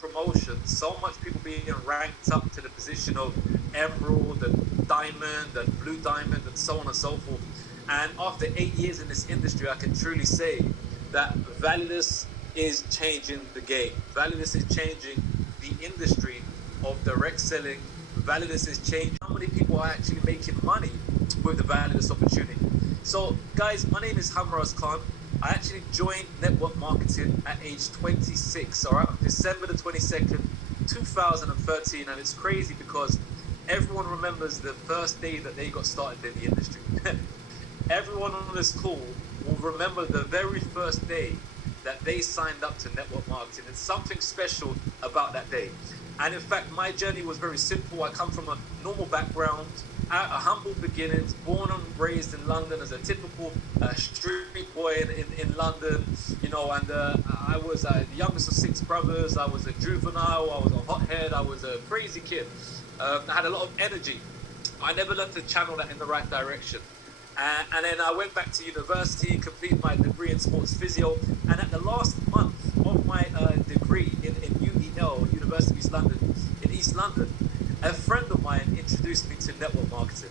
promotions, so much people being ranked up to the position of emerald and diamond and blue diamond and so on and so forth. And after 8 years in this industry, I can truly say that Valueless is changing the game. Valueless is changing the industry of direct selling. Valueless is changing how many people are actually making money with the Valueless opportunity. So guys, my name is HUMRAZ Khan. I actually joined network marketing at age 26, all right, December the 22nd, 2013. And it's crazy because everyone remembers the first day that they got started in the industry. Everyone on this call will remember the very first day that they signed up to network marketing. It's something special about that day. And in fact, my journey was very simple. I come from a normal background, a humble beginnings, born and raised in London as a typical street boy in London, you know, and I was the youngest of 6 brothers. I was a juvenile, I was a hothead, I was a crazy kid. I had a lot of energy. I never learned to channel that in the right direction. And then I went back to university, completed my degree in sports physio, and at the last month of my degree in UEL, University of East London, in East London, a friend of mine introduced me to network marketing.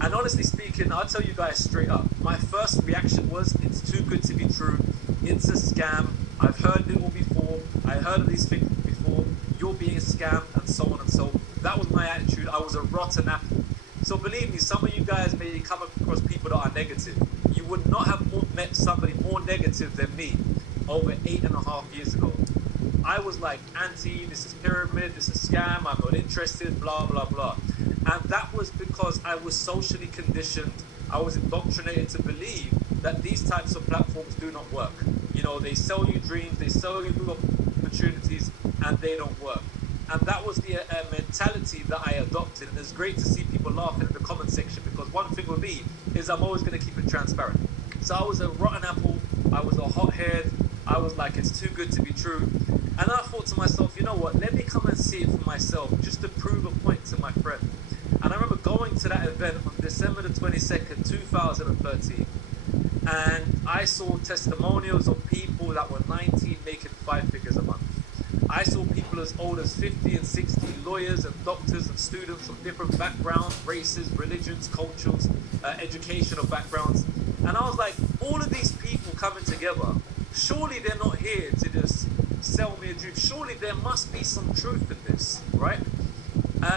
And honestly speaking, I'll tell you guys straight up, my first reaction was, it's too good to be true, it's a scam, I've heard it all before, I heard of these things before, you're being scammed, and so on and so. That was my attitude. I was a rotten apple. So believe me, some of you guys may come across people that are negative. You would not have met somebody more negative than me over 8.5 years ago. I was like, anti, this is pyramid, this is scam, I'm not interested, blah, blah, blah. And that was because I was socially conditioned. I was indoctrinated to believe that these types of platforms do not work. You know, they sell you dreams, they sell you opportunities, and they don't work. And that was the mentality that I adopted. And it's great to see people laughing in the comment section, because one thing with me is I'm always going to keep it transparent. So I was a rotten apple. I was a hothead. I was like, it's too good to be true. And I thought to myself, you know what? Let me come and see it for myself, just to prove a point to my friend. And I remember going to that event on December the 22nd, 2013. And I saw testimonials of people that were 19 making 5 figures a month. I saw people as old as 50 and 60, lawyers and doctors and students from different backgrounds, races, religions, cultures, educational backgrounds. And I was like, all of these people coming together, surely they're not here to just sell me a dream. Surely there must be some truth in this, right?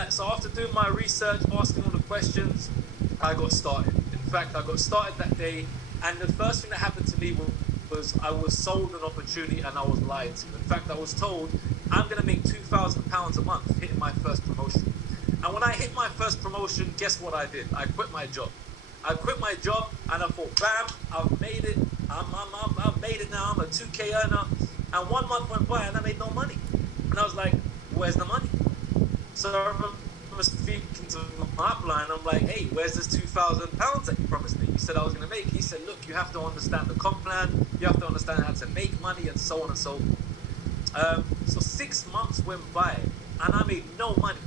So after doing my research, asking all the questions, I got started. In fact, I got started that day. And the first thing that happened to me was I was sold an opportunity and I was lied to. In fact, I was told I'm going to make £2,000 a month hitting my first promotion. And when I hit my first promotion, guess what I did? I quit my job. I quit my job and I thought, bam, I've made it. I've made it now. I'm a 2K earner. And 1 month went by and I made no money. And I was like, where's the money? So I remember speaking to my upline. I'm like, hey, where's this £2,000 that you promised me? You said I was going to make. He said, look, you have to understand the comp plan. You have to understand how to make money and so on and so forth. So 6 months went by and I made no money.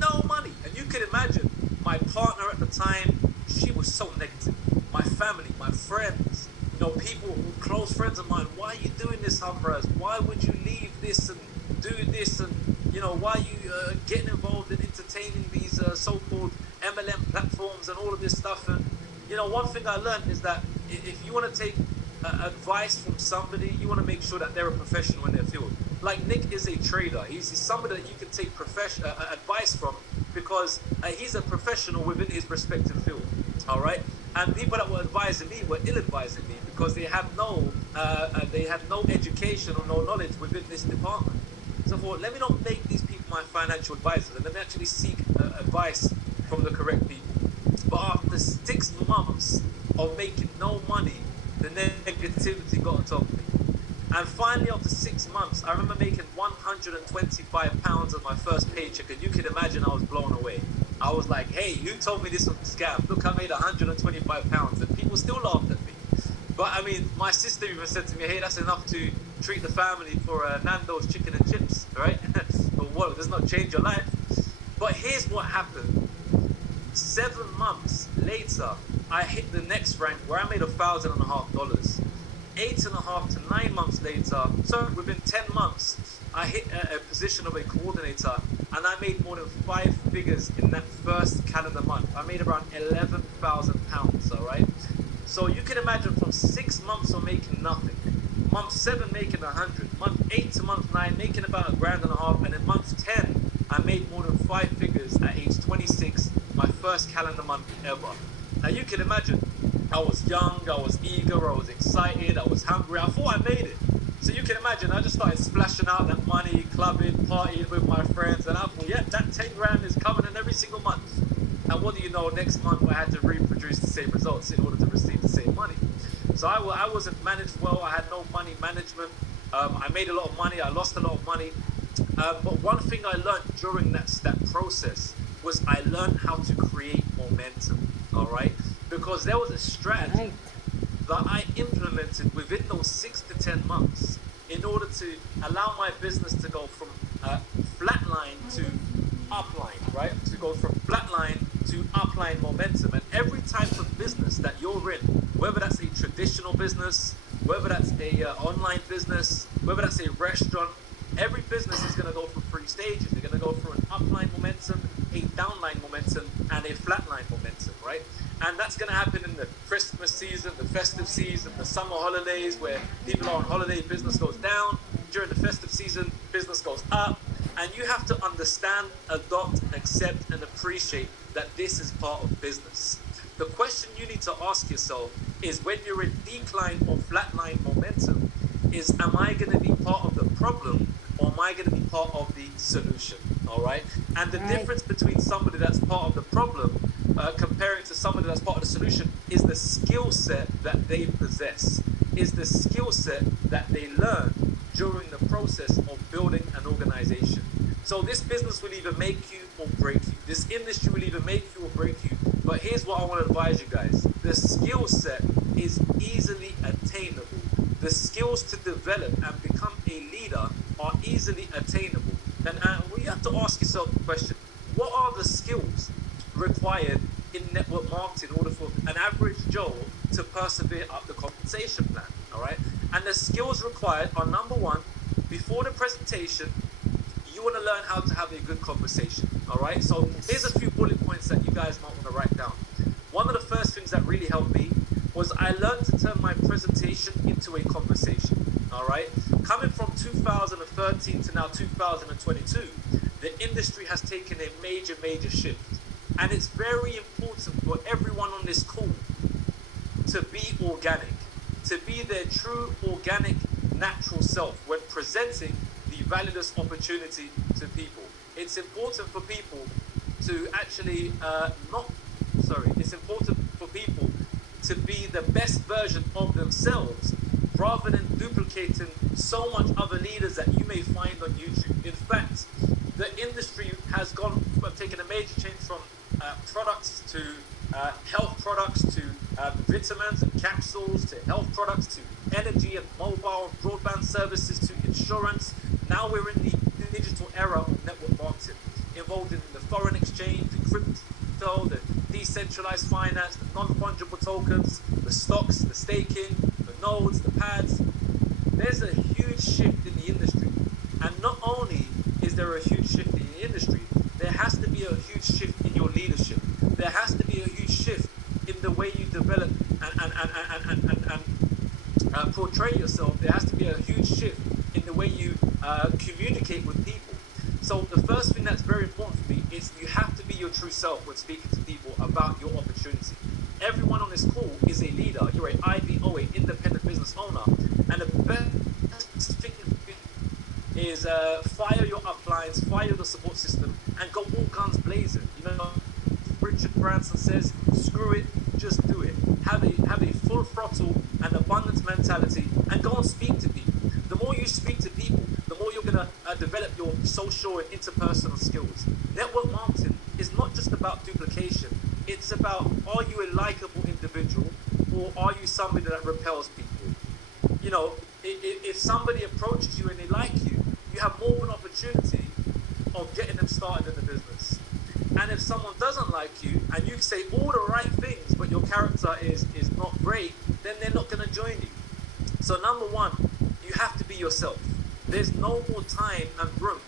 No money. And you can imagine my partner at the time, she was so negative. My family, my friends, you know, people, close friends of mine, why are you doing this, HUMRAZ? Why would you leave this and do this? And, you know, why are you getting involved in entertaining these so-called MLM platforms and all of this stuff? And, you know, one thing I learned is that if you want to take advice from somebody, you want to make sure that they're a professional in their field. Like Nick is a trader. He's somebody that you can take advice from, because he's a professional within his respective field. All right. And people that were advising me were ill-advising me because they had no education or no knowledge within this department. So I thought, let me not make these people my financial advisors, and let me actually seek advice from the correct people. But after 6 months of making no money, the negativity got on top of me. And finally, after 6 months, I remember making £125 on my first paycheck, and you can imagine I was blown away. I was like, hey, who told me this was a scam? Look, I made £125, and people still laughed at me. But I mean, my sister even said to me, hey, that's enough to treat the family for Nando's chicken and chips, right? But what, does not change your life. But here's what happened. 7 months later, I hit the next rank where I made $1,500. 8.5 to 9 months later, so within 10 months, I hit a position of a coordinator, and I made more than 5 figures in that first calendar month. I made around £11,000, all right? So you can imagine, from 6 months of making nothing, month 7 making 100, month 8 to month 9 making about £1.5 grand, and in month 10 I made more than 5 figures at age 26, my first calendar month ever. Now you can imagine, I was young, I was eager, I was excited, I was hungry, I thought I made it. So you can imagine, I just started splashing out that money, clubbing, partying with my friends, and I thought, yeah, that 10 grand is coming in every single month. And what do you know, next month I had to reproduce the same results in order to receive the same money. So I wasn't managed well, I had no money management. I made a lot of money, I lost a lot of money. But one thing I learned during that process was I learned how to create momentum, all right? Because there was a strategy that I implemented within those 6 to 10 months in order to allow my business to go from flatline to upline, right? To go from flatline to upline momentum. And every type of business that you're in, whether that's a traditional business, whether that's a online business, whether that's a restaurant, every business is going to go through 3 stages. They're going to go through an upline momentum, a downline momentum, and a flatline momentum, right? And that's going to happen in the Christmas season, the festive season, the summer holidays, where people are on holiday, business goes down. During the festive season, business goes up. And you have to understand, adopt, accept, and appreciate that this is part of business. The question you need to ask yourself is, when you're in decline or flatline momentum, is, am I going to be part of the problem, or am I going to be part of the solution? All right. And the difference between somebody that's part of the problem comparing to somebody that's part of the solution is the skill set that they possess, is the skill set that they learn during the process of building an organization. So this business will either make you or break you. This industry will either make you or break you. But here's what I want to advise you guys. The skill set is easily attainable. The skills to develop and become a leader are easily attainable. And we have to ask yourself the question, what are the skills required in network marketing in order for an average Joe to persevere up the compensation plan? All right. And the skills required are, number one, before the presentation, you want to learn how to have a good conversation. All right. So here's a few bullet points that you guys might want to write down. One of the first things that really helped me was I learned to turn my presentation into a conversation. All right. Coming from 2013 to now 2022, the industry has taken a major shift. And it's very important for everyone on this call to be organic, to be their true organic, natural self when presenting the valueless opportunity to people. It's important for people to actually it's important for people to be the best version of themselves rather than duplicating so much other leaders that you may find on YouTube. In fact, the industry has taken a major change from products to health products to vitamins and capsules to health products to energy and mobile and broadband services to insurance. Now we're in the digital era of network marketing, involved in the foreign exchange, the crypto, the decentralized finance, the non-fungible tokens, the stocks, the staking, the nodes, the pads. There's a huge shift in the industry. And not only is there a huge shift in the industry, there has to be a huge shift in your leadership. There has to be a huge shift in the way you develop and portray yourself. There has to be a huge shift in the way you communicate with people. So the first thing that's very important for me is you have to be your true self when speaking to people about your opportunity. Everyone on this call is a leader. You're an IBO, an independent business owner. And the best thing is fire your uplines, fire the support system, and go all guns blazing. You know, Richard Branson says, screw it, just do it. Have a full throttle and abundance mentality, and go and speak to people. The more you speak to people, the more you're gonna develop your social and interpersonal skills. Network marketing is not just about duplication. It's about, are you a likable individual, or are you somebody that repels people? You know, if somebody approaches you and they like you, you have more of an opportunity of getting them started in the business. And if someone doesn't like you and you say all the right things, but your character is not great, then they're not going to join you. So number one, you have to be yourself. There's no more time and room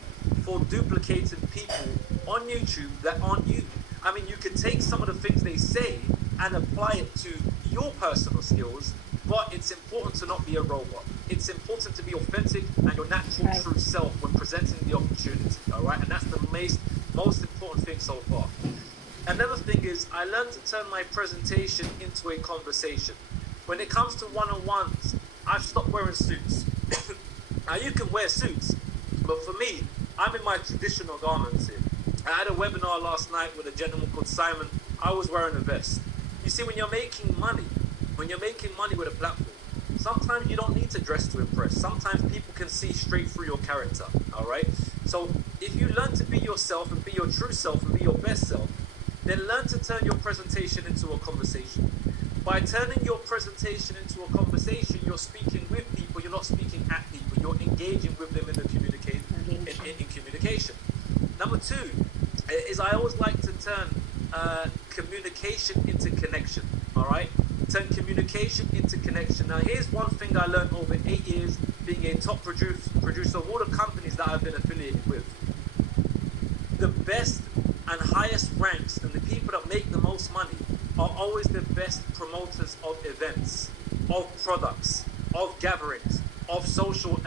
for duplicating people on YouTube that aren't you. I mean, you can take some of the things they say and apply it to your personal skills, but it's important to not be a robot. It's important to be authentic and your natural, true self when presenting the opportunity, all right? And that's the most important thing so far. Another thing is I learned to turn my presentation into a conversation. When it comes to one-on-ones, I've stopped wearing suits. Now, you can wear suits, but for me, I'm in my traditional garments here. I had a webinar last night with a gentleman called Simon. I was wearing a vest. You see, when you're making money with a platform, sometimes you don't need to dress to impress. Sometimes people can see straight through your character, all right? So if you learn to be yourself and be your true self and be your best self, then learn to turn your presentation into a conversation. By turning your presentation into a conversation, you're speaking with people, you're not speaking at people, you're engaging with them in communication. Number two is I always like to turn communication into connection, all right? Turn communication into connection. Now, here's one thing I learned over 8 years being a top producer of all the companies that I've been affiliated with. The best and highest ranks and the people that make the most money are always the best promoters of events, of products, of gatherings, of social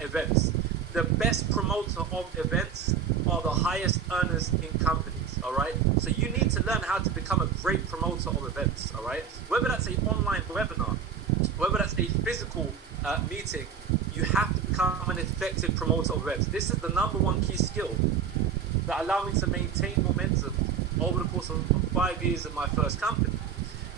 events. The best promoter of events are the highest earners in companies, all right? So you need to learn how to become a great promoter of events, all right? Whether that's an online webinar, whether that's a physical meeting, you have to become an effective promoter of events. This is the number one key skill that allowed me to maintain momentum over the course of 5 years in my first company.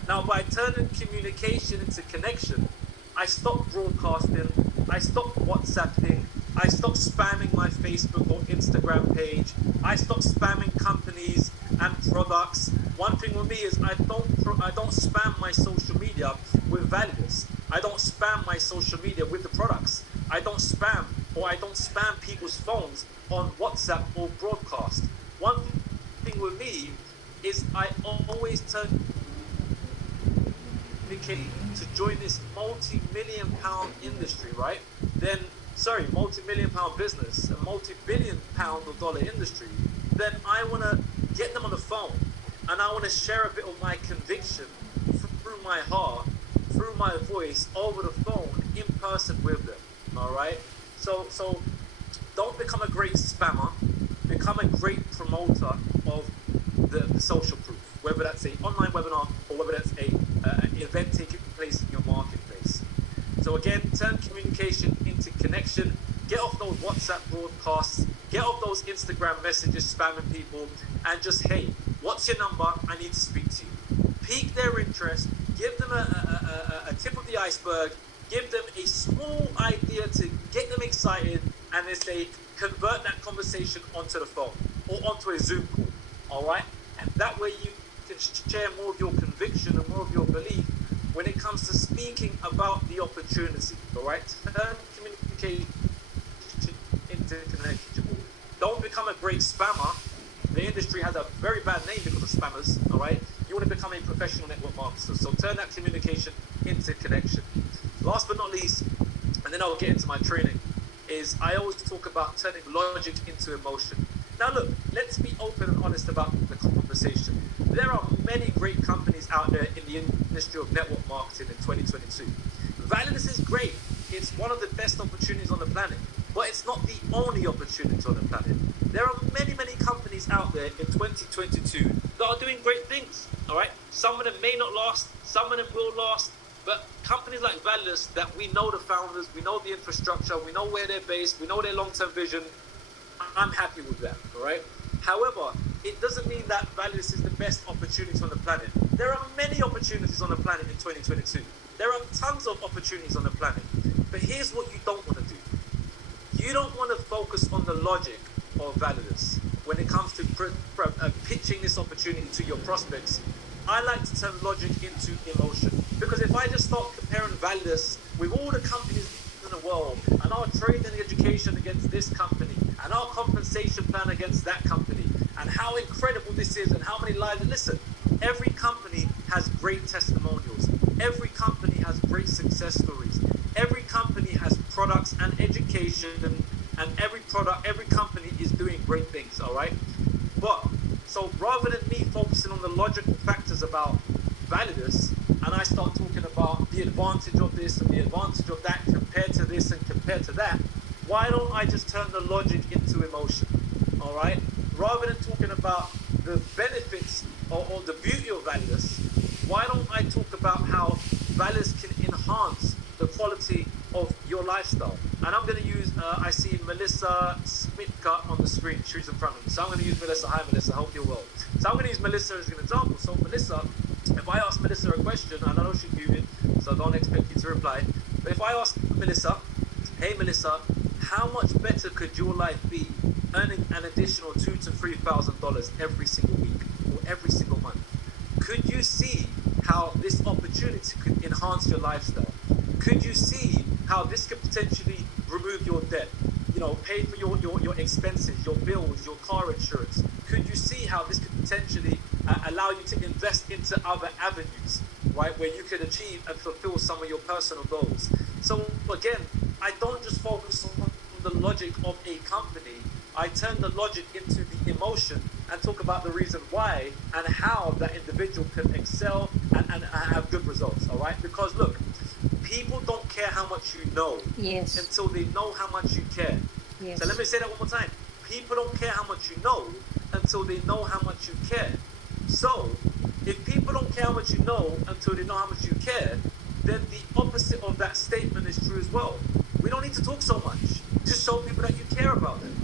Now, by turning communication into connection, I stopped broadcasting, I stopped WhatsApping, I stopped spamming my Facebook or Instagram page, I stopped spamming companies and products. One thing with me is I don't spam my social media with values. I don't spam my social media with the products. I don't spam people's phones on WhatsApp or broadcast. One thing with me is I always turn to join this multi-million pound industry, right? Multi-million pound business, a multi-billion pound or dollar industry, then I want to get them on the phone and I want to share a bit of my conviction through my heart, through my voice, over the phone, in person with them, all right? So don't become a great spammer, become a great promoter of the social proof, whether that's an online webinar or whether that's an event taking place in your marketplace. So again, turn communication into connection. Get off those WhatsApp broadcasts, get off those Instagram messages spamming people, and just, hey, what's your number? I need to speak to you. Pique their interest, give them a tip of the iceberg, give them a small idea to get them excited, and as they convert that conversation onto the phone or onto a Zoom call, all right? And that way you can share more of your conviction and more of your belief when it comes to speaking about the opportunity, all right? Turn communication into connection. Don't become a great spammer. The industry has a very bad name because of spammers, all right? You want to become a professional network marketer, so turn that communication into connection. Last but not least, and then I'll get into my training, is I always talk about turning logic into emotion. Now look, let's be open and honest about the conversation. There are many great companies out there in the industry of network marketing in 2022. Valueless is great. It's one of the best opportunities on the planet, but it's not the only opportunity on the planet. There are many, many companies out there in 2022 that are doing great things, all right? Some of them may not last, some of them will last, but companies like Valueless that we know the founders, we know the infrastructure, we know where they're based, we know their long-term vision, I'm happy with that, all right? However, it doesn't mean that Valueless is the best opportunity on the planet. There are many opportunities on the planet in 2022. There are tons of opportunities on the planet. But here's what you don't want to do. You don't want to focus on the logic of Valueless when it comes to pitching this opportunity to your prospects. I like to turn logic into emotion. Because if I just start comparing Valueless with all the companies in the world, and our trade and education against this company, and our compensation plan against that company, and how incredible this is, and how many lives. Listen, every company has great testimonials. Every company has great success stories. Every company has products and education, and every product, every company is doing great things, all right? But, so rather than me focusing on the logical factors about Validus, and I start talking about the advantage of this and the advantage of that compared to this and compared to that, why don't I just turn the logic into emotion, all right? Rather than talking about the benefits or the beauty of Validus, why don't I talk about how Validus can enhance the quality of your lifestyle? And I'm going to use, I see Melissa Smitka on the screen. She's in front of me. So I'm going to use Melissa. Hi, Melissa. Hope you're well. So I'm going to use Melissa as an example. So Melissa, if I ask Melissa a question, and I know she's muted, so I don't expect you to reply. But if I ask Melissa, hey, Melissa, how much better could your life be earning an additional $2,000 to $3,000 every single week or every single month? Could you see how this opportunity could enhance your lifestyle? Could you see how this could potentially remove your debt? You know, pay for your expenses, your bills, your car insurance. Could you see how this could potentially allow you to invest into other avenues, right, where you could achieve and fulfill some of your personal goals? So again, I don't just focus on the logic of a company. I turn the logic into the emotion and talk about the reason why and how that individual can excel and have good results, all right? Because look, people don't care how much you know until they know how much you care. So let me say that one more time. People don't care how much you know until they know how much you care. So if people don't care how much you know until they know how much you care, then the opposite of that statement is true as well. We don't need to talk so much. Just show people that you care about them.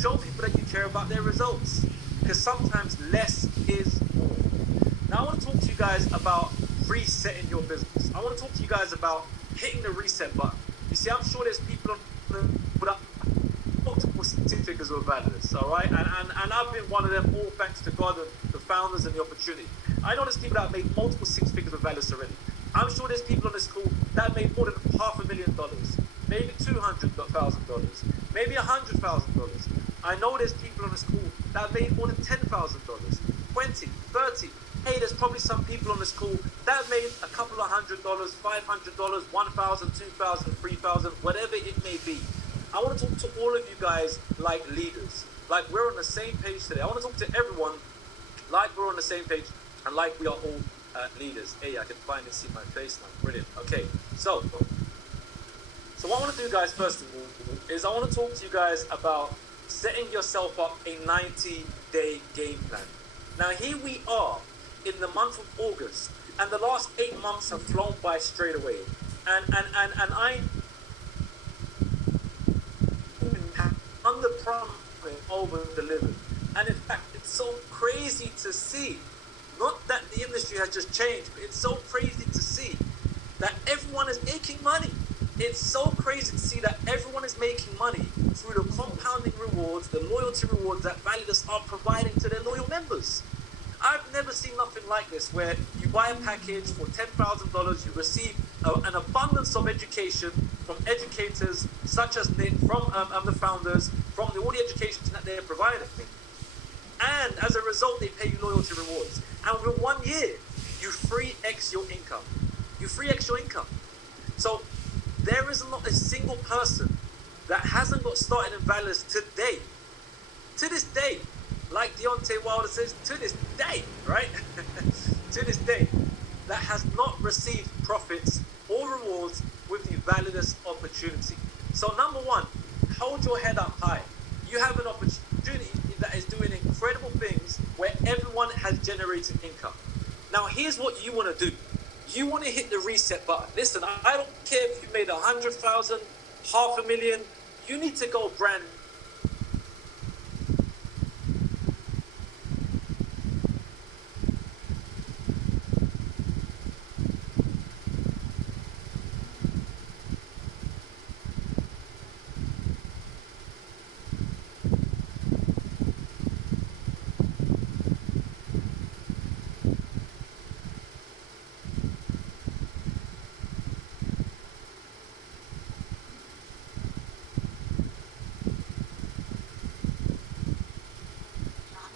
Show people that you care about their results. Because sometimes less is more. Now I want to talk to you guys about resetting your business. I want to talk to you guys about hitting the reset button. You see, I'm sure there's people on put up multiple six figures of Validus, all right? And I've been one of them, all thanks to God and the founders and the opportunity. I know there's people that have made multiple six figures of Validus already. I'm sure there's people on this call that have made more than $500,000, maybe $200,000, maybe $100,000. I know there's people on this call that have made more than $10,000, 20, 30. Hey, there's probably some people on this call that have made a couple of $100, $500, 1,000, 2,000, 3,000, whatever it may be. I want to talk to all of you guys like leaders, like we're on the same page today. I want to talk to everyone like we're on the same page and like we are all leaders. Hey, I can finally see my face now. Brilliant. Okay, so what I want to do, guys, first of all, is I want to talk to you guys about setting yourself up a 90-day game plan. Now, here we are in the month of August, and the last 8 months have flown by straight away. And I under promised, over delivered. And in fact, it's so crazy to see. Not that the industry has just changed, but it's so crazy to see that everyone is making money. It's so crazy to see that everyone is making money through the compounding rewards, the loyalty rewards that Validus are providing to their loyal members. I've never seen nothing like this, where you buy a package for $10,000, you receive an abundance of education from educators such as Nick, from the founders, from all the education that they're providing. And as a result, they pay you loyalty rewards. And within 1 year, you 3x your income. You 3x your income. So there is not a single person that hasn't got started in Validus today. To this day, like Deontay Wilder says, to this day, right? To this day, that has not received profits or rewards with the Validus opportunity. So number one, hold your head up high. You have an opportunity that is doing incredible things where everyone has generated income. Now, here's what you want to do. You want to hit the reset button. Listen, I don't care if you made 100,000, 500,000. You need to go brand.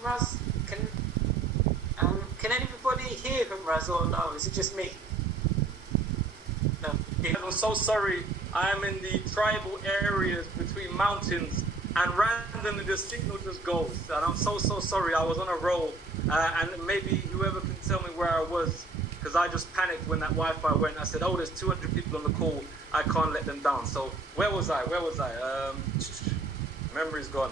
HUMRAZ, can anybody hear HUMRAZ or no? Is it just me? No. I'm so sorry. I'm in the tribal areas between mountains, and randomly the signal just goes. And I'm so sorry. I was on a roll, and maybe whoever can tell me where I was, because I just panicked when that Wi-Fi went. I said, oh, there's 200 people on the call. I can't let them down. So where was I? Memory's gone.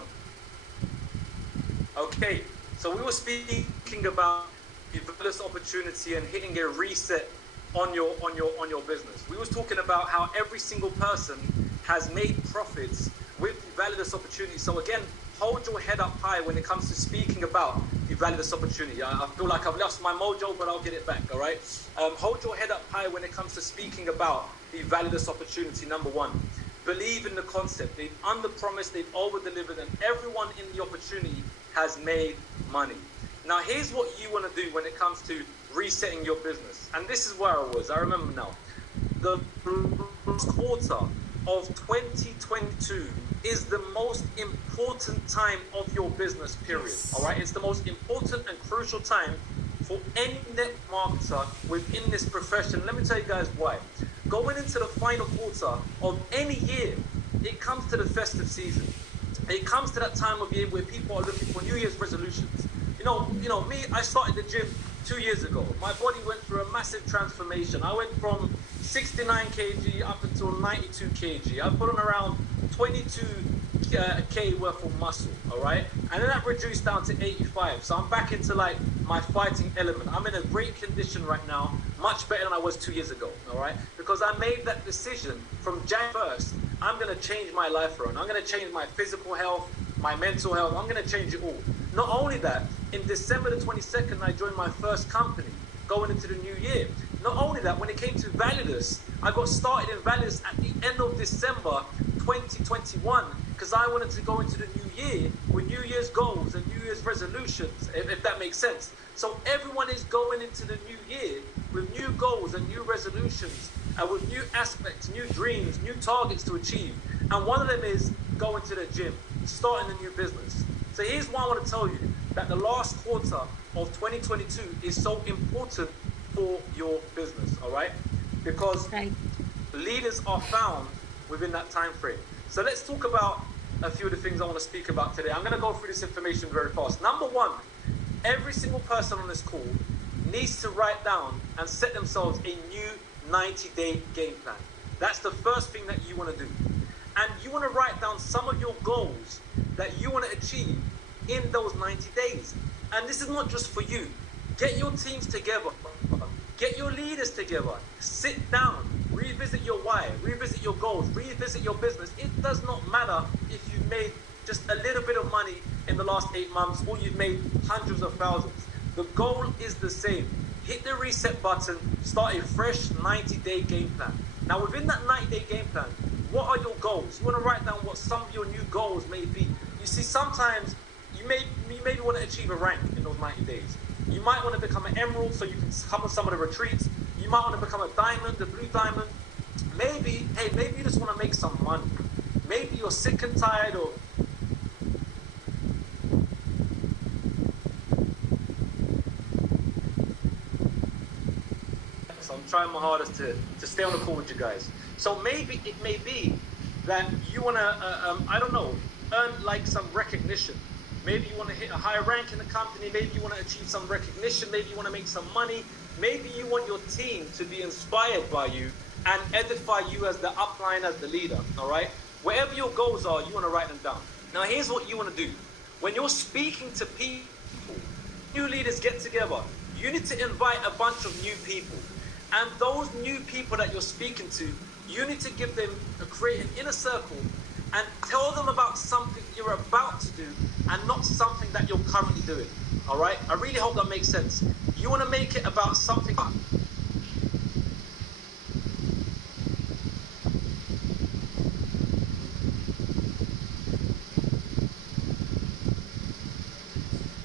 Okay, so we were speaking about development opportunity and hitting a reset on your business. We was talking about how every single person has made profits with the Validus opportunity. So again, hold your head up high when it comes to speaking about the Validus opportunity. I feel like I've lost my mojo, but I'll get it back, all right? Hold your head up high when it comes to speaking about the Validus opportunity, number one. Believe in the concept. They've under-promised, they've over-delivered, and everyone in the opportunity has made money. Now, here's what you want to do when it comes to resetting your business. And this is where I was. I remember now. The first quarter of 2022 is the most important time of your business, period. All right? It's the most important and crucial time for any net marketer within this profession. Let me tell you guys why. Going into the final quarter of any year, it comes to the festive season. It comes to that time of year where people are looking for New Year's resolutions. You know, me, I started the gym 2 years ago. My body went through a massive transformation. I went from 69 kg up until 92 kg. I put on around 22 K worth of muscle, all right? And then that reduced down to 85. So I'm back into like my fighting element. I'm in a great condition right now, much better than I was 2 years ago, all right? Because I made that decision from January 1st, I'm gonna change my life around. I'm gonna change my physical health, my mental health. I'm gonna change it all. Not only that, in December the 22nd, I joined my first company going into the new year. Not only that, when it came to Validus, I got started in Validus at the end of December 2021 because I wanted to go into the new year with New Year's goals and New Year's resolutions, if that makes sense. So everyone is going into the new year with new goals and new resolutions and with new aspects, new dreams, new targets to achieve. And one of them is going to the gym, starting a new business. So here's why I want to tell you that the last quarter of 2022 is so important for your business, all right? Because leaders are found within that time frame. So let's talk about a few of the things I want to speak about today. I'm going to go through this information very fast. Number one, every single person on this call needs to write down and set themselves a new 90-day game plan. That's the first thing that you want to do. And you want to write down some of your goals that you want to achieve in those 90 days. And this is not just for you. Get your teams together. Get your leaders together. Sit down. Revisit your why. Revisit your goals. Revisit your business. It does not matter if you've made just a little bit of money in the last 8 months or you've made hundreds of thousands. The goal is the same. Hit the reset button. Start a fresh 90-day game plan. Now, within that 90-day game plan, what are your goals? You want to write down what some of your new goals may be. You see, sometimes you maybe want to achieve a rank in those 90 days. You might want to become an emerald so you can come on some of the retreats. You might want to become a diamond, a blue diamond. Maybe you just want to make some money. Maybe you're sick and tired of so I'm trying my hardest to stay on the call with you guys. So maybe it may be that you want to, I don't know, earn like some recognition. Maybe you want to hit a higher rank in the company. Maybe you want to achieve some recognition. Maybe you want to make some money. Maybe you want your team to be inspired by you and edify you as the upline, as the leader, all right? Wherever your goals are, you want to write them down. Now, here's what you want to do. When you're speaking to people, new leaders get together. You need to invite a bunch of new people. And those new people that you're speaking to, you need to give them, create an inner circle and tell them about something you're about to do and not something that you're currently doing, all right? I really hope that makes sense. You want to make it about something.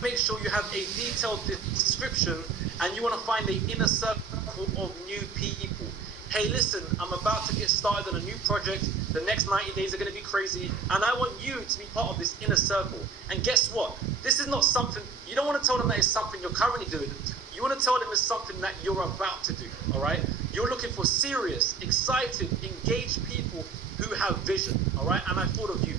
Make sure you have a detailed description and you want to find the inner circle of new people. Hey, listen, I'm about to get started on a new project. The next 90 days are going to be crazy. And I want you to be part of this inner circle. And guess what? This is not something, you don't want to tell them that it's something you're currently doing. You want to tell them it's something that you're about to do, all right? You're looking for serious, excited, engaged people who have vision, all right? And I thought of you.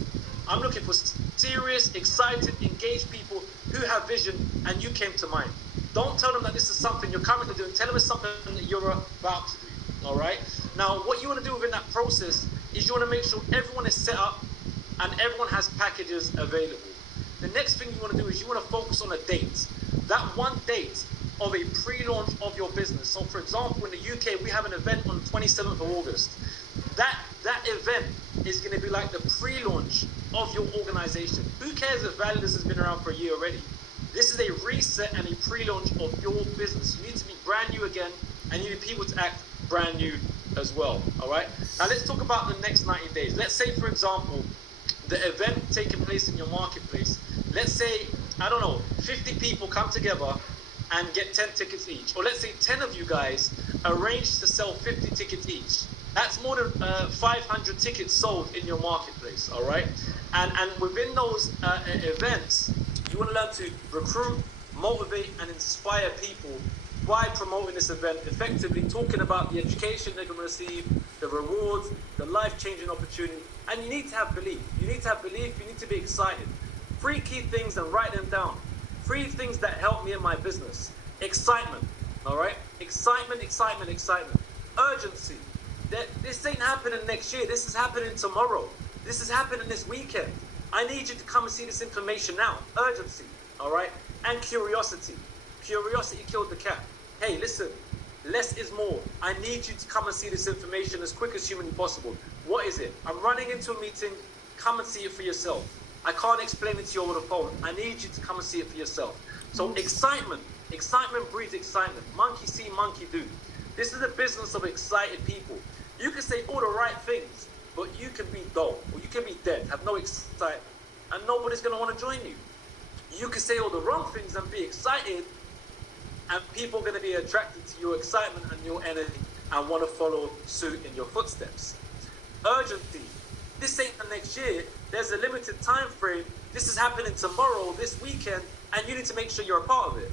I'm looking for serious, excited, engaged people who have vision, and you came to mind. Don't tell them that this is something you're currently doing. Tell them it's something that you're about to do, all right? Now, what you want to do within that process is you want to make sure everyone is set up and everyone has packages available. The next thing you want to do is you want to focus on a date. That one date of a pre-launch of your business. So for example, in the UK, we have an event on the 27th of August. That event is going to be like the pre-launch of your organization. Who cares if Validus has been around for a year already? This is a reset and a pre-launch of your business. You need to be brand new again, and you need people to act brand new as well, all right? Now let's talk about the next 90 days. Let's say, for example, the event taking place in your marketplace. Let's say, I don't know, 50 people come together and get 10 tickets each. Or let's say 10 of you guys arrange to sell 50 tickets each. That's more than 500 tickets sold in your marketplace, all right? And within those events, you want to learn to recruit, motivate, and inspire people by promoting this event, effectively talking about the education they're going to receive, the rewards, the life-changing opportunity, and you need to have belief. You need to have belief, you need to be excited. 3 key things, and write them down. 3 things that help me in my business. Excitement, all right? Excitement, excitement, excitement. Urgency. This ain't happening next year. This is happening tomorrow. This is happening this weekend. I need you to come and see this information now. Urgency, all right? And curiosity. Curiosity killed the cat. Hey, listen, less is more. I need you to come and see this information as quick as humanly possible. What is it? I'm running into a meeting. Come and see it for yourself. I can't explain it to you over the phone. I need you to come and see it for yourself. So excitement. Excitement breeds excitement. Monkey see, monkey do. This is the business of excited people. You can say all the right things, but you can be dull, or you can be dead, have no excitement, and nobody's going to want to join you. You can say all the wrong things and be excited, and people are going to be attracted to your excitement and your energy and want to follow suit in your footsteps. Urgency. This ain't the next year. There's a limited time frame. This is happening tomorrow, this weekend, and you need to make sure you're a part of it.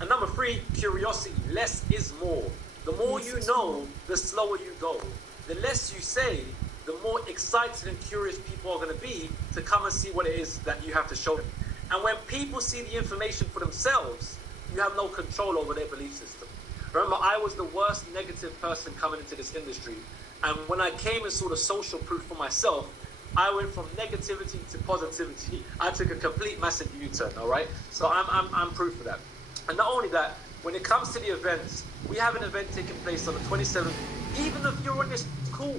And number 3, curiosity. Less is more. The more you know, the slower you go. The less you say, the more excited and curious people are going to be to come and see what it is that you have to show them. And when people see the information for themselves, you have no control over their belief system. Remember, I was the worst negative person coming into this industry. And when I came and saw the social proof for myself, I went from negativity to positivity. I took a complete massive U-turn, all right? So I'm proof of that. And not only that, when it comes to the events, we have an event taking place on the 27th. Even if you're on this call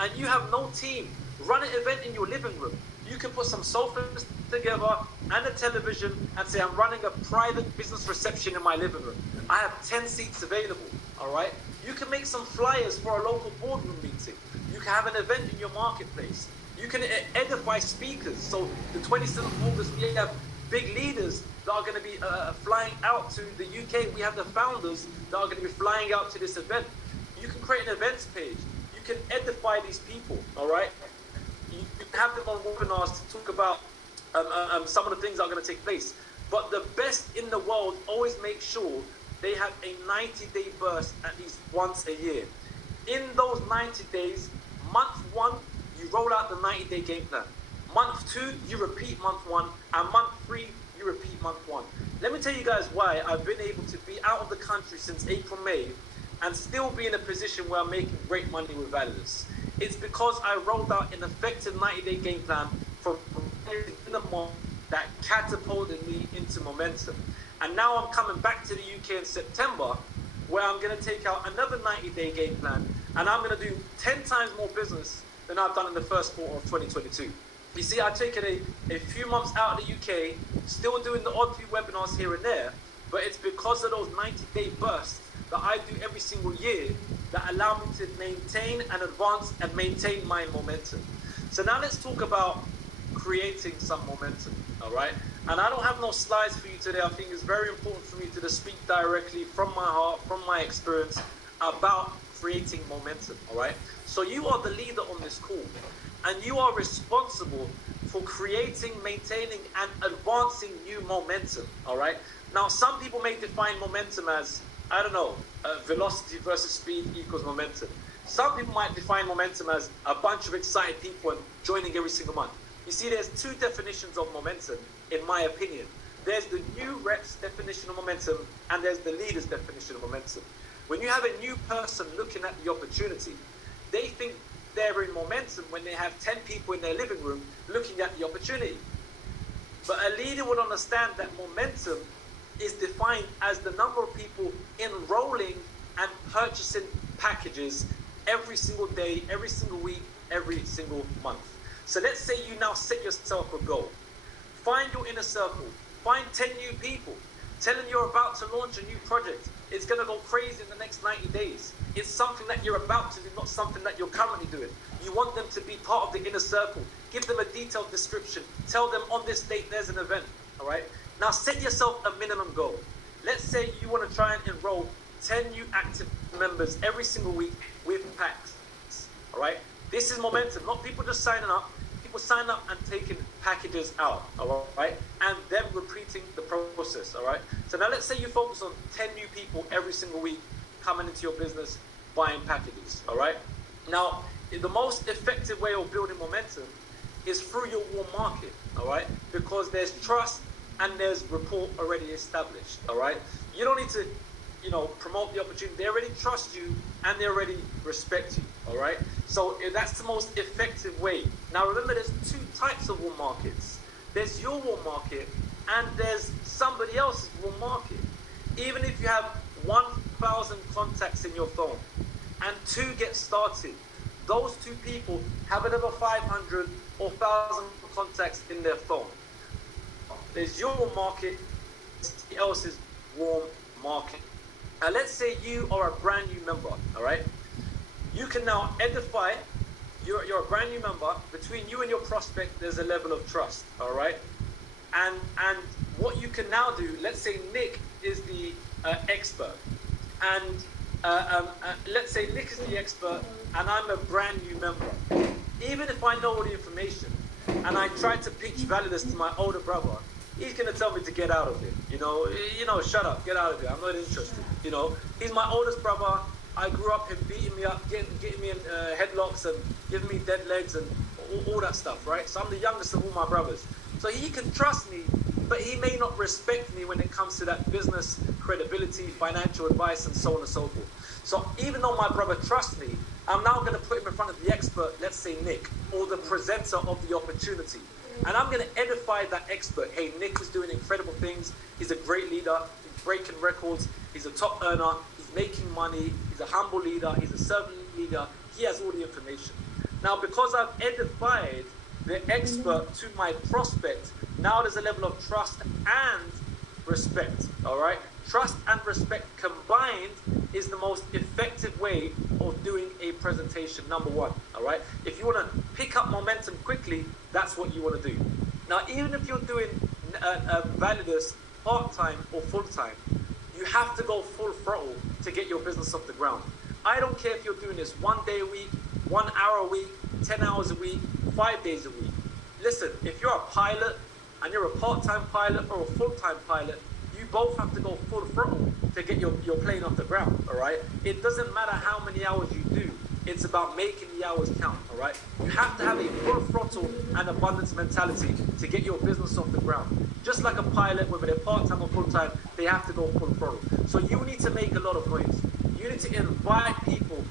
and you have no team, run an event in your living room. You can put some sofas together and a television and say, I'm running a private business reception in my living room. I have 10 seats available, all right? You can make some flyers for a local boardroom meeting. You can have an event in your marketplace. You can edify speakers. So the 27th of August, we have big leaders that are going to be flying out to the UK. We have the founders that are going to be flying out to this event. You can create an events page. You can edify these people, all right? You can have them on webinars to talk about some of the things that are going to take place. But the best in the world always make sure they have a 90-day burst at least once a year. In those 90 days, month 1, you roll out the 90-day game plan. Month 2, you repeat month 1, and month 3, you repeat month 1. Let me tell you guys why I've been able to be out of the country since April, May, and still be in a position where I'm making great money with Validus. It's because I rolled out an effective 90-day game plan from in the month that catapulted me into momentum. And now I'm coming back to the UK in September, where I'm going to take out another 90-day game plan, and I'm going to do 10 times more business than I've done in the first quarter of 2022. You see, I've taken a few months out of the UK, still doing the odd few webinars here and there, but it's because of those 90-day bursts that I do every single year that allow me to maintain and advance and maintain my momentum. So now let's talk about creating some momentum, all right? And I don't have no slides for you today. I think it's very important for me to just speak directly from my heart, from my experience about creating momentum, all right? So you are the leader on this call, and you are responsible for creating, maintaining, and advancing new momentum, all right? Now, some people may define momentum as I don't know, velocity versus speed equals momentum. Some people might define momentum as a bunch of excited people and joining every single month. You see, there's two definitions of momentum, in my opinion. There's the new reps definition of momentum, and there's the leader's definition of momentum. When you have a new person looking at the opportunity, they think they're in momentum when they have 10 people in their living room looking at the opportunity. But a leader would understand that momentum is defined as the number of people enrolling and purchasing packages every single day, every single week, every single month. So let's say you now set yourself a goal. Find your inner circle. Find 10 new people. Tell them you're about to launch a new project. It's going to go crazy in the next 90 days. It's something that you're about to do, not something that you're currently doing. You want them to be part of the inner circle. Give them a detailed description. Tell them on this date there's an event. All right? Now set yourself a minimum goal. Let's say you want to try and enroll 10 new active members every single week with packs. All right? This is momentum, not people just signing up. People sign up and taking packages out, all right? And then repeating the process, all right? So now let's say you focus on 10 new people every single week coming into your business, buying packages, all right? Now, the most effective way of building momentum is through your warm market, all right? Because there's trust and there's rapport already established, all right? You don't need to, promote the opportunity. They already trust you and they already respect you, all right? So that's the most effective way. Now remember, there's two types of warm markets. There's your warm market and there's somebody else's warm market. Even if you have 1,000 contacts in your phone and 2 get started, those 2 people have another 500 or 1,000 contacts in their phone. There's your warm market, somebody else's warm market. Now let's say you are a brand new member, all right? You can now edify, you're a brand new member, between you and your prospect, there's a level of trust, all right? And what you can now do, let's say Nick is the expert, and let's say Nick is the expert, and I'm a brand new member. Even if I know all the information, and I try to pitch Validus to my older brother, he's gonna tell me to get out of it. Shut up, get out of it. I'm not interested. He's my oldest brother. I grew up him beating me up, getting me in headlocks and giving me dead legs and all that stuff, right? So I'm the youngest of all my brothers. So he can trust me, but he may not respect me when it comes to that business credibility, financial advice, and so on and so forth. So even though my brother trusts me, I'm now going to put him in front of the expert, let's say Nick, or the presenter of the opportunity. And I'm going to edify that expert. Hey, Nick is doing incredible things. He's a great leader. He's breaking records. He's a top earner. He's making money. He's a humble leader. He's a servant leader. He has all the information. Now, because I've edified the expert to my prospect, now there's a level of trust and respect, all right? Trust and respect combined is the most effective way of doing a presentation, number one, all right? If you want to pick up momentum quickly, that's what you want to do. Now, even if you're doing Validus part-time or full-time, you have to go full throttle to get your business off the ground. I don't care if you're doing this 1 day a week, 1 hour a week, 10 hours a week, 5 days a week. Listen, if you're a pilot and you're a part-time pilot or a full-time pilot, you both have to go full throttle to get your plane off the ground, all right? It doesn't matter how many hours you do. It's about making the hours count, all right? You have to have a full throttle and abundance mentality to get your business off the ground. Just like a pilot, whether they're part-time or full-time, they have to go full throttle. So you need to make a lot of noise. You need to invite people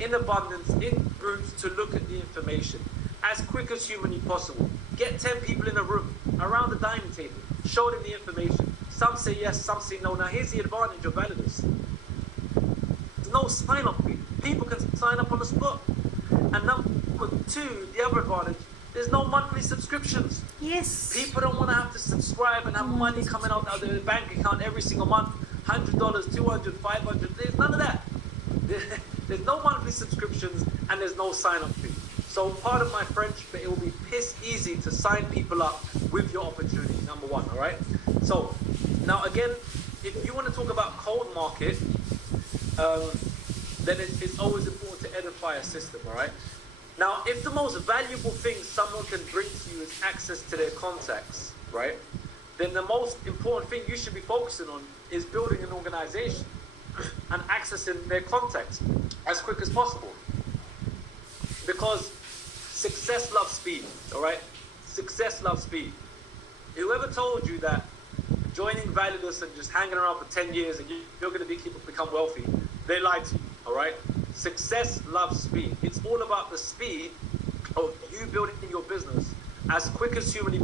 in abundance, in groups, to look at the information as quick as humanly possible. Get 10 people in a room around the dining table. Show them the information. Some say yes, some say no. Now here's the advantage of Validus. There's no sign-up fee. People can sign up on the spot. And number 2, the other advantage, there's no monthly subscriptions. Yes. People don't want to have to subscribe and have money coming out of their bank account every single month. $100, $200, $500. There's none of that. There's no monthly subscriptions and there's no sign-up fee. So pardon my French, but it will be piss easy to sign people up with your opportunity, number 1, all right? So now again, if you want to talk about cold market, then it's always important to edify a system, all right? Now, if the most valuable thing someone can bring to you is access to their contacts, right? Then the most important thing you should be focusing on is building an organization. and accessing their contacts as quick as possible. Because success loves speed, all right? Success loves speed. Whoever told you that joining Validus and just hanging around for 10 years and you're going to become wealthy, they lied to you, all right? Success loves speed. It's all about the speed of you building your business as quick as humanly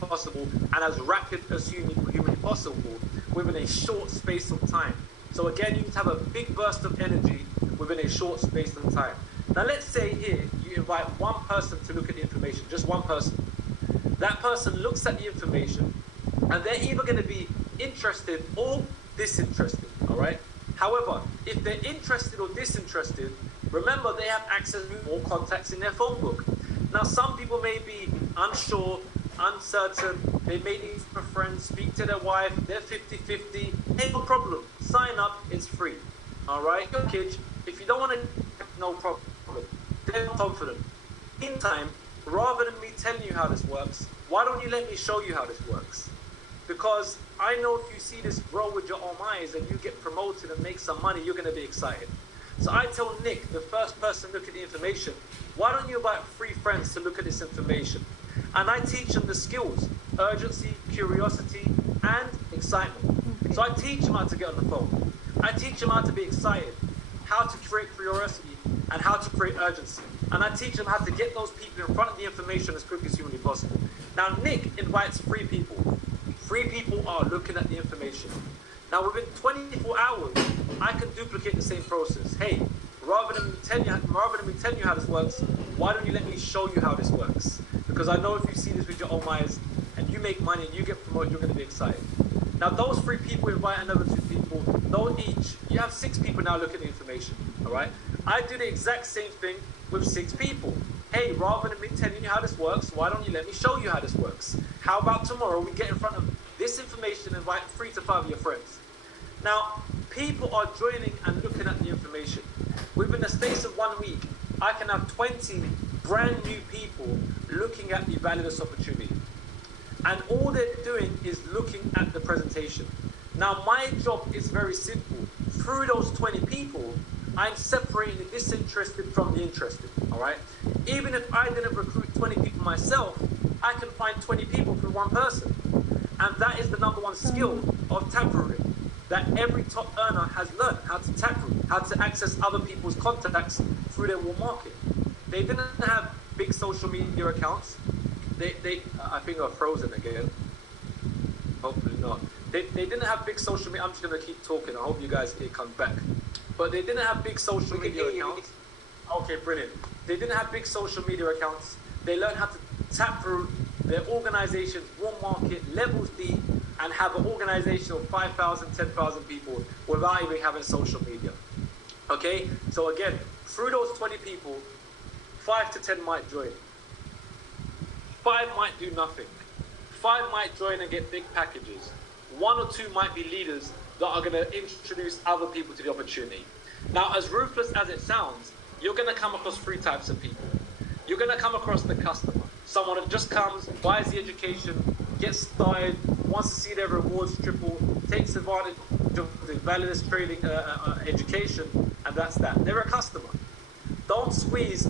possible and as rapid as humanly possible within a short space of time. So again, you need to have a big burst of energy within a short space of time. Now let's say here, you invite one person to look at the information, just one person. That person looks at the information and they're either going to be interested or disinterested, all right? However, if they're interested or disinterested, remember they have access to more contacts in their phone book. Now, some people may be unsure, uncertain, they may need a friend, speak to their wife, they're 50-50, hey, no problem, sign up, it's free, all right? Your kids, if you don't want to, no problem, they're confident. Meantime, rather than me telling you how this works, why don't you let me show you how this works? Because I know if you see this grow with your own eyes and you get promoted and make some money, you're going to be excited. So I tell Nick, the first person to look at the information, why don't you invite 3 friends to look at this information? And I teach them the skills, urgency, curiosity, and excitement. So I teach them how to get on the phone. I teach them how to be excited, how to create curiosity, and how to create urgency. And I teach them how to get those people in front of the information as quick as humanly possible. Now, Nick invites 3 people. 3 people are looking at the information. Now, within 24 hours, I can duplicate the same process. Hey, rather than me telling you how this works, why don't you let me show you how this works? Because I know if you see this with your own eyes and you make money and you get promoted, you're going to be excited. Now, those 3 people invite another 2 people. Those each, you have 6 people now looking at the information. All right? I do the exact same thing with 6 people. Hey, rather than me telling you how this works, why don't you let me show you how this works? How about tomorrow we get in front of this information and invite 3 to 5 of your friends? Now, people are joining and looking at the information. Within the space of 1 week, I can have 20 brand new people looking at the Validus opportunity. And all they're doing is looking at the presentation. Now, my job is very simple. Through those 20 people, I'm separating the disinterested from the interested, all right? Even if I didn't recruit 20 people myself, I can find 20 people through one person. And that is the #1 skill of taprooting, that every top earner has learned how to taproot, how to access other people's contacts through their warm market. They didn't have big social media accounts. I think are frozen again. Hopefully not. They didn't have big social media. I'm just going to keep talking. I hope you guys come back. But they didn't have big social media accounts. Okay, brilliant. They didn't have big social media accounts. They learned how to taproot their organization's warm market, levels deep, and have an organization of 5,000, 10,000 people without even having social media. Okay? So again, through those 20 people, 5 to 10 might join. 5 might do nothing. 5 might join and get big packages. 1 or 2 might be leaders that are going to introduce other people to the opportunity. Now, as ruthless as it sounds, you're going to come across 3 types of people. You're going to come across the customer. Someone that just comes, buys the education, gets started, wants to see their rewards triple, takes advantage of the Validus trading education, and that's that. They're a customer. Don't squeeze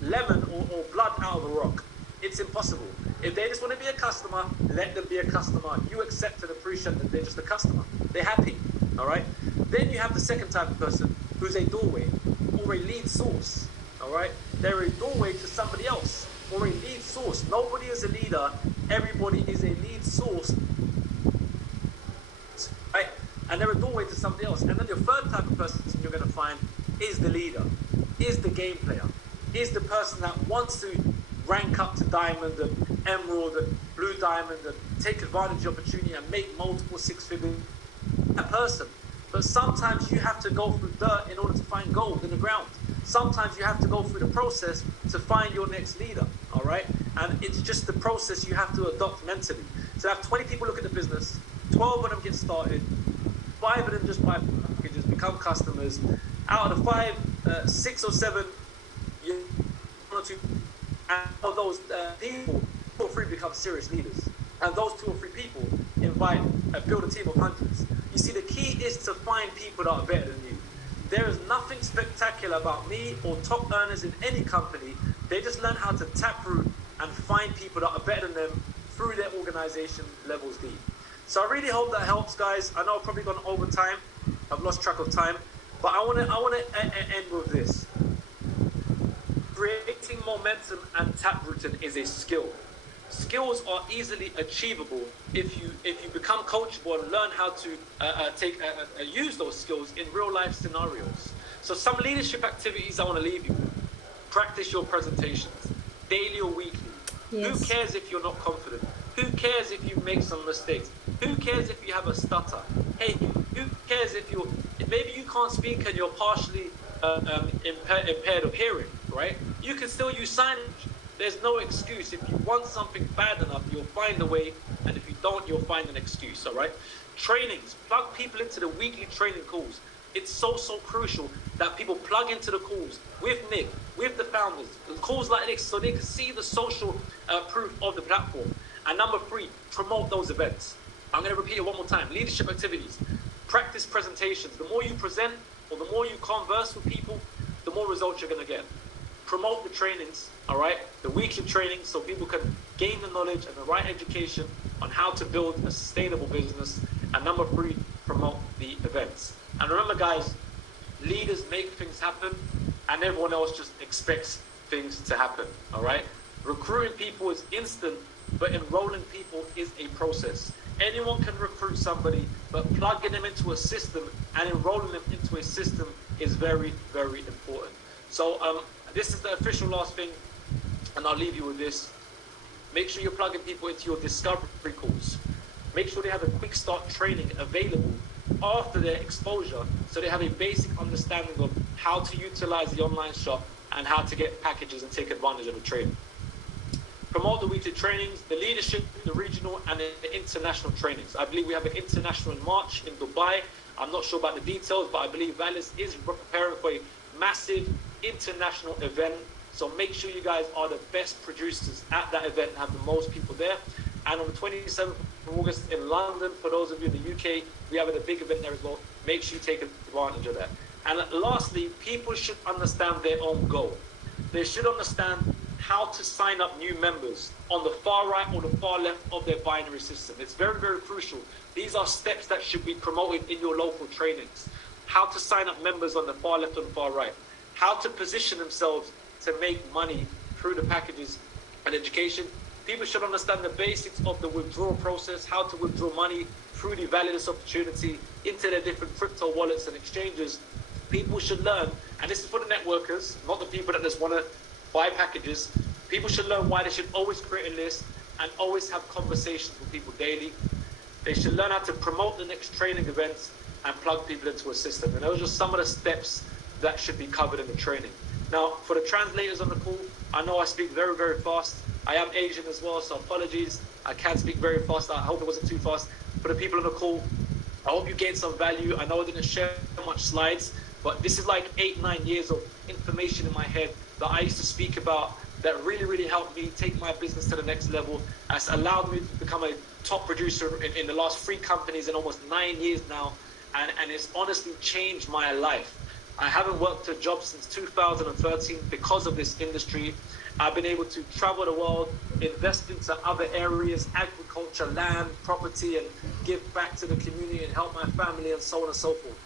lemon or blood out of a rock. It's impossible. If they just want to be a customer, let them be a customer. You accept and appreciate that they're just a customer. They're happy, all right? Then you have the second type of person who's a doorway or a lead source, all right? They're a doorway to somebody else or a lead source. Nobody is a leader. Everybody is a lead source, right? And they're a doorway to somebody else. And then your third type of person you're going to find is the leader, is the game player, is the person that wants to rank up to diamond and emerald and blue diamond and take advantage of the opportunity and make multiple 6-figure a person. But sometimes you have to go through dirt in order to find gold in the ground. Sometimes you have to go through the process to find your next leader, all right? And it's just the process you have to adopt mentally. So have 20 people look at the business, 12 of them get started, 5 of them just buy packages, become customers. Out of the 5, 6 or 7, you 1 or 2, and of those people, 2 or 3 become serious leaders. And those 2 or 3 people build a team of hundreds. You see, the key is to find people that are better than you. There is nothing spectacular about me or top earners in any company. They just learn how to taproot and find people that are better than them through their organization levels deep. So I really hope that helps, guys. I know I've probably gone over time. I've lost track of time, but I want to end with this. Creating momentum and taprooting is a skill. Skills are easily achievable if you become coachable and learn how to use those skills in real life scenarios. So some leadership activities I want to leave you with. Practice your presentations daily or weekly. Yes. Who cares if you're not confident? Who cares if you make some mistakes? Who cares if you have a stutter? Hey, who cares if maybe you can't speak and you're partially impaired of hearing, right? You can still use signage. There's no excuse. If you want something bad enough, you'll find a way, and if you don't, you'll find an excuse, all right? Trainings, plug people into the weekly training calls. It's so crucial that people plug into the calls with Nick, with the founders, the calls like this, so they can see the social proof of the platform. And number 3, promote those events. I'm going to repeat it one more time. Leadership activities. Practice presentations. The more you present or the more you converse with people, the more results you're going to get. Promote the trainings, all right? The weekly trainings, so people can gain the knowledge and the right education on how to build a sustainable business. And number 3, promote the events. And remember, guys, leaders make things happen and everyone else just expects things to happen, all right? Recruiting people is instant, but enrolling people is a process. Anyone can recruit somebody, but plugging them into a system and enrolling them into a system is very, very important. So this is the official last thing, and I'll leave you with this. Make sure you're plugging people into your discovery calls. Make sure they have a quick start training available after their exposure, so they have a basic understanding of how to utilize the online shop and how to get packages and take advantage of the training. Promote the weekly trainings, the leadership, the regional and the international trainings. I believe we have an international in March in Dubai. I'm not sure about the details, but I believe Valis is preparing for a massive international event. So make sure you guys are the best producers at that event and have the most people there. And on the 27th of August in London, for those of you in the UK, we have a big event there as well. Make sure you take advantage of that. And lastly, people should understand their own goal. They should understand how to sign up new members on the far right or the far left of their binary system. It's very, very crucial. These are steps that should be promoted in your local trainings. How to sign up members on the far left and far right. How to position themselves to make money through the packages and education. People should understand the basics of the withdrawal process, how to withdraw money through the Validus opportunity into their different crypto wallets and exchanges. People should learn, and this is for the networkers, not the people that just want to buy packages. People should learn why they should always create a list and always have conversations with people daily. They should learn how to promote the next training events and plug people into a system. And those are some of the steps that should be covered in the training. Now, for the translators on the call, I know I speak very, very fast. I am Asian as well, so apologies. I can speak very fast. I hope it wasn't too fast. For the people on the call, I hope you gained some value. I know I didn't share much slides, but this is like 8-9 years of information in my head that I used to speak about that really, really helped me take my business to the next level. It's allowed me to become a top producer in the last 3 companies in almost 9 years now, and it's honestly changed my life. I haven't worked a job since 2013 because of this industry. I've been able to travel the world, invest into other areas, agriculture, land, property, and give back to the community and help my family and so on and so forth.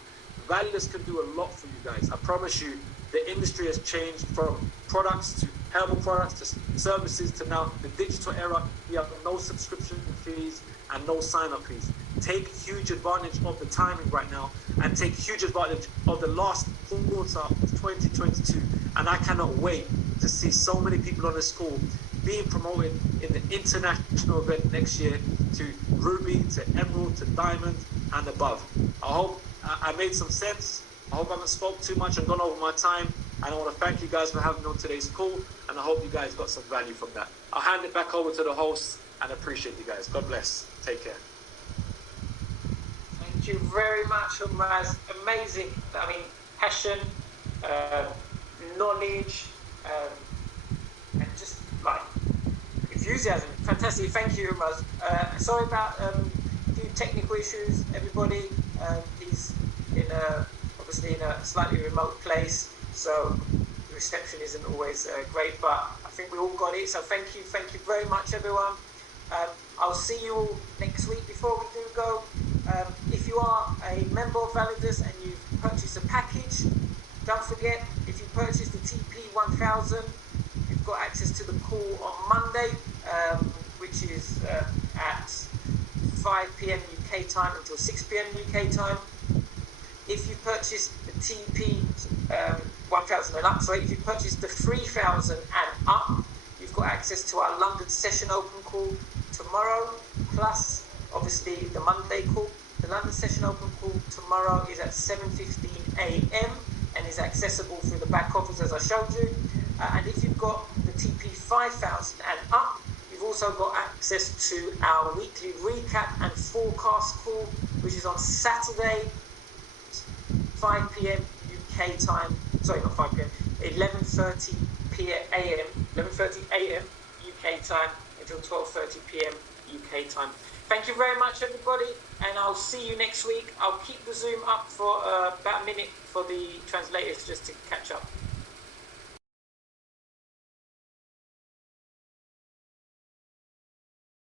Validus can do a lot for you guys. I promise you, the industry has changed from products to herbal products to services to now the digital era. We have no subscription fees and no sign-up fees. Take huge advantage of the timing right now and take huge advantage of the last quarter of 2022. And I cannot wait to see so many people on this call being promoted in the international event next year to Ruby, to Emerald, to Diamond and above. I hope I made some sense. I hope I haven't spoke too much and gone over my time. And I want to thank you guys for having me on today's call. And I hope you guys got some value from that. I'll hand it back over to the host and appreciate you guys. God bless. Take care. Thank you very much, HUMRAZ. Amazing. I mean, passion, knowledge, and just like enthusiasm. Fantastic. Thank you, HUMRAZ. Sorry about a few technical issues, everybody. He's in obviously in a slightly remote place, so the reception isn't always great, but I think we all got it. So thank you very much, everyone. I'll see you all next week. Before we do go, if you are a member of Validus and you've purchased a package, don't forget, if you purchase the TP1000, you've got access to the call on Monday, which is at 5 p.m. UK time until 6 p.m. UK time. If you purchase the TP 1000 and up, sorry, if you purchase the 3000 and up, you've got access to our London session open call tomorrow, plus obviously the Monday call. The London session open call tomorrow is at 7:15 a.m. and is accessible through the back office as I showed you. And if you've got the TP 5000 and up, you've also got access to our weekly recap and forecast call, which is on Saturday, 5 p.m. UK time. Sorry, not 5 p.m. 11:30 a.m. 11:30 a.m. UK time until 12:30 p.m. UK time. Thank you very much, everybody, and I'll see you next week. I'll keep the Zoom up for about a minute for the translators just to catch up.